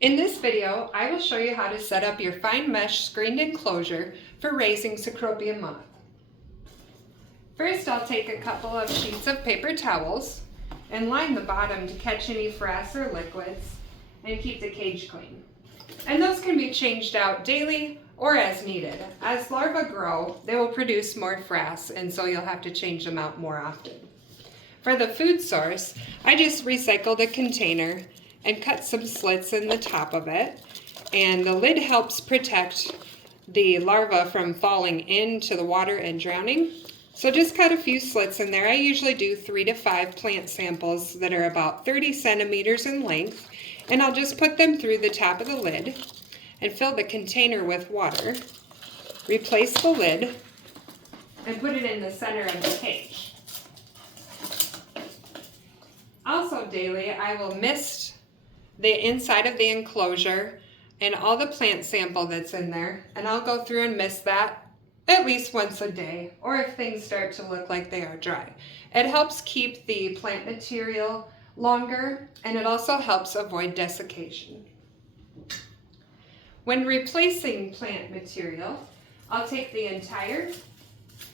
In this video, I will show you how to set up your fine mesh screened enclosure for raising Cecropia moth. First, I'll take a couple of sheets of paper towels and line the bottom to catch any frass or liquids and keep the cage clean. And those can be changed out daily or as needed. As larvae grow, they will produce more frass, and so you'll have to change them out more often. For the food source, I just recycled a container and cut some slits in the top of it, and the lid helps protect the larva from falling into the water and drowning. So just cut a few slits in there. I usually do 3 to 5 plant samples that are about 30 centimeters in length, and I'll just put them through the top of the lid and fill the container with water. Replace the lid and put it in the center of the cage. Also daily, I will mist the inside of the enclosure and all the plant sample that's in there, and I'll go through and mist that at least once a day, or if things start to look like they are dry. It helps keep the plant material longer, and it also helps avoid desiccation. When replacing plant material, I'll take the entire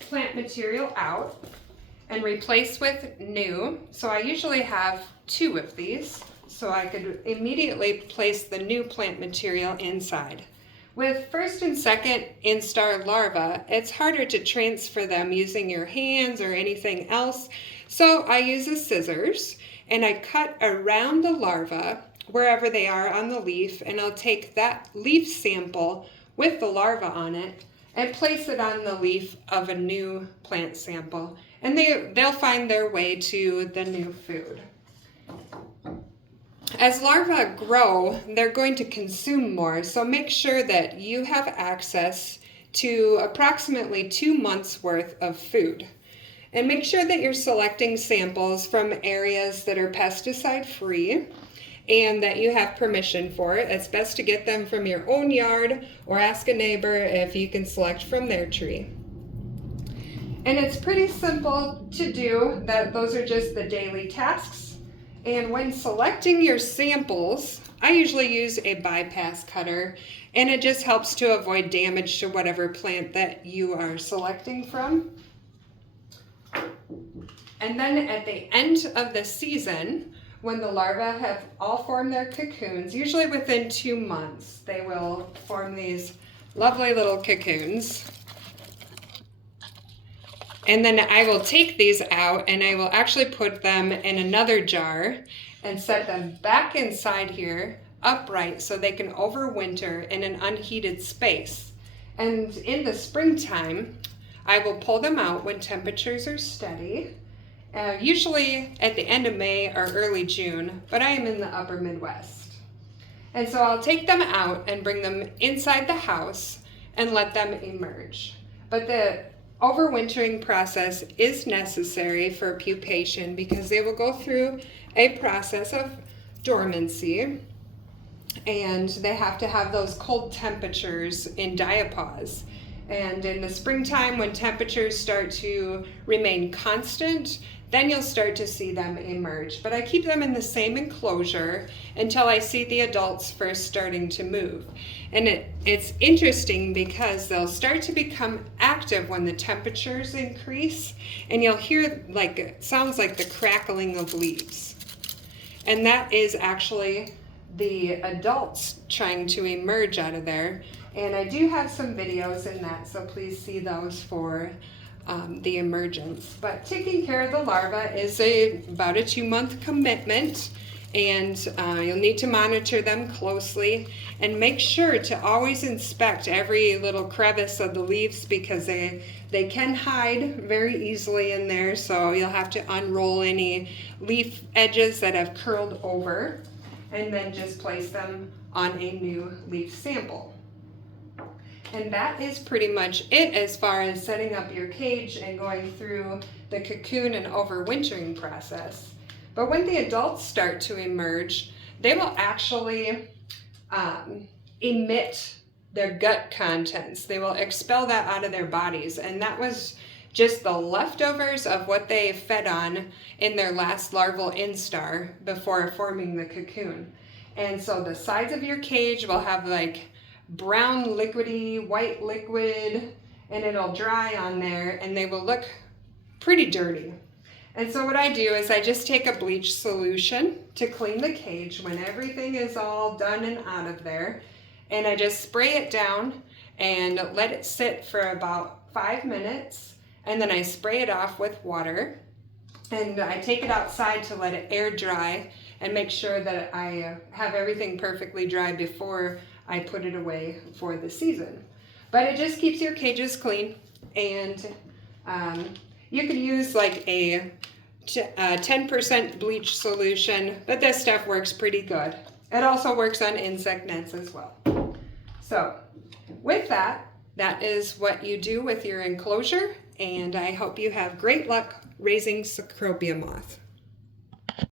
plant material out and replace with new. So I usually have 2 of these, so I could immediately place the new plant material inside. With first and second instar larvae, it's harder to transfer them using your hands or anything else, so I use the scissors and I cut around the larva wherever they are on the leaf, and I'll take that leaf sample with the larva on it and place it on the leaf of a new plant sample, and they'll find their way to the new food. As larvae grow, they're going to consume more, so make sure that you have access to approximately 2 months worth of food. And make sure that you're selecting samples from areas that are pesticide free and that you have permission for it. It's best to get them from your own yard or ask a neighbor if you can select from their tree. And it's pretty simple to do. Those are just the daily tasks. And when selecting your samples, I usually use a bypass cutter, and it just helps to avoid damage to whatever plant that you are selecting from. And then at the end of the season, when the larvae have all formed their cocoons, usually within 2 months, they will form these lovely little cocoons. And then I will take these out and I will actually put them in another jar and set them back inside here upright so they can overwinter in an unheated space. And in the springtime, I will pull them out when temperatures are steady, usually at the end of May or early June, but I am in the upper Midwest. And so I'll take them out and bring them inside the house and let them emerge. But the overwintering process is necessary for pupation because they will go through a process of dormancy, and they have to have those cold temperatures in diapause. And in the springtime, when temperatures start to remain constant, then you'll start to see them emerge. But I keep them in the same enclosure until I see the adults first starting to move. And it's interesting because they'll start to become active when the temperatures increase, and you'll hear it sounds like the crackling of leaves. And that is actually the adults trying to emerge out of there. And I do have some videos in that, so please see those for the emergence. But taking care of the larvae is about a 2-month commitment, and you'll need to monitor them closely and make sure to always inspect every little crevice of the leaves because they can hide very easily in there, so you'll have to unroll any leaf edges that have curled over and then just place them on a new leaf sample. And that is pretty much it as far as setting up your cage and going through the cocoon and overwintering process. But when the adults start to emerge, they will actually emit their gut contents. They will expel that out of their bodies, and that was just the leftovers of what they fed on in their last larval instar before forming the cocoon. And so the sides of your cage will have like brown liquidy, white liquid, and it'll dry on there and they will look pretty dirty. And so what I do is I just take a bleach solution to clean the cage when everything is all done and out of there. And I just spray it down and let it sit for about 5 minutes. And then I spray it off with water. And I take it outside to let it air dry and make sure that I have everything perfectly dry before I put it away for the season. But it just keeps your cages clean, and you can use like a 10% bleach solution, but this stuff works pretty good. It also works on insect nets as well. So with that, that is what you do with your enclosure, and I hope you have great luck raising Cecropia moth.